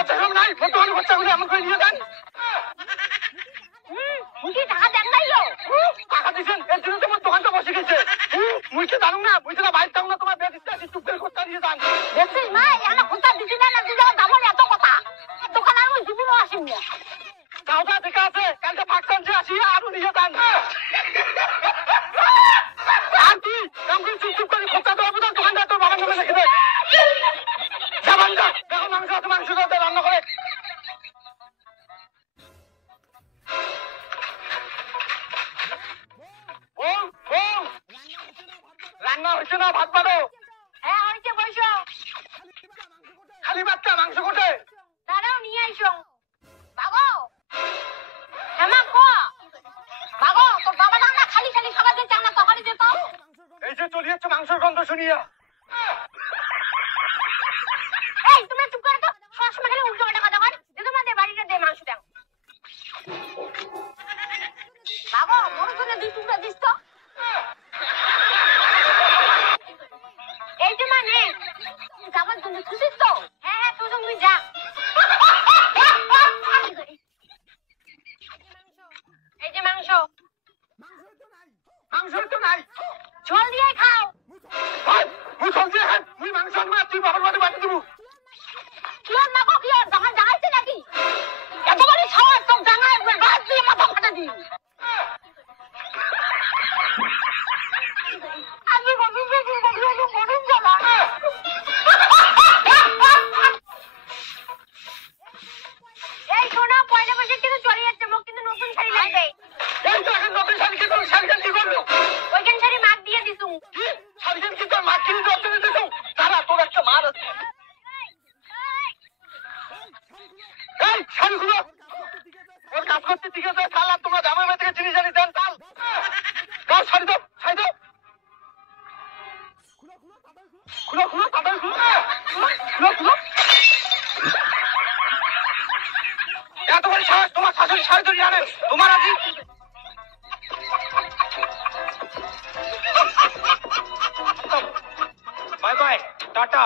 লজ্জা সব নাই, বর্তমানে বাচ্চাগুলো এমন করে নিয়ে যান। মুখে টাকা দেন নাই টাকা দিচ্ছেন, এর জন্য তোমার দোকানটা বসে গেছে। মুইকে জানুন না, বুঝছে না, বাইর থাকুন না, তোমার বেদ ইচ্ছা আছে, চুপ করে খোঁজটা দিয়ে যান। দেখছিস মা, এখানে খোঁজা দিছি না, না দিলে দাম এত কথা। দোকান আর ওই জীবনও আসেনি। তাওটা ঠিক আছে, কালকে ফাঁকতাম যে আসি আরো নিয়ে যান। আর কি কাম করে চুপ চুপ করে খোঁজটা দেওয়া বোধ দোকানটা তোর বাবার নামে রেখে দে। যাবান যা, দেখো মাংস আছে, মাংস রান্না করে। রান্না হয়েছে না, ভাত বাড়ো। হ্যাঁ হয়েছে, বসো। খালি বাচ্চা, মাংস কোটে দাঁড়াও, নিয়ে আইসো। ভাগো হেমা, কো ভাগো, তোর বাবা না খালি খালি খাবার দিয়ে চান না, তরকারি দে তো। এই যে চলে যাচ্ছে মাংসের গন্ধ শুনিয়া। এই তুমি চুপ করে তো, সবসময় খালি উল্টো পাল্টা কথা কর। দে তোমাদের বাড়িটা দে, মাংস দাও। ভাগো বড় করে 2 টুকরা দিস তো। এই যে মানে যাবার জন্য খুশিস তো? হ্যাঁ হ্যাঁ, তুই তুমি যা। এই যে মাংস। মাংস তো নাই, ঝোল দিয়ে খাও। মুই চলছে, হ্যাঁ মুই মাংস আনবো, তুই বাবার বাড়ি বাড়ি দেবো। কি ওর মাগো, কি ওর দোকান জাগাইছে নাকি? এত বড় সাহস, তোর জাঙ্গায় গাছ দিয়ে মাথা ফাটা দিই। আমি বলছি মরুন জ্বালা। এই শোনা, পয়লা বৈশাখ কিন্তু চলে যাচ্ছে, মোক কিন্তু নতুন শাড়ি লাগবে। এই তো এখন নতুন শাড়ি কিনবো, শাড়ি কি করবো? ওইখান শাড়ি মাক দিয়ে দিছু। শাড়ি কি তোর মা কিনে দশ দিনে দিছো? তারা তোর একটা মার আছে। এই শাড়িগুলো ওর কাজ করতে ঠিক আছে, তাহলে তোমরা জামাই বাড়ি থেকে জিনিস জানি দেন, তাল দাও, শাড়ি দাও, শাড়ি দাও। খুলো খুলো, তাদের খুলো, খুলো খুলো। এত বড় সাহস, তোমার শাশুড়ি শাড়ি ধরে আনেন, তোমার আজি বাই বাই, টাটা।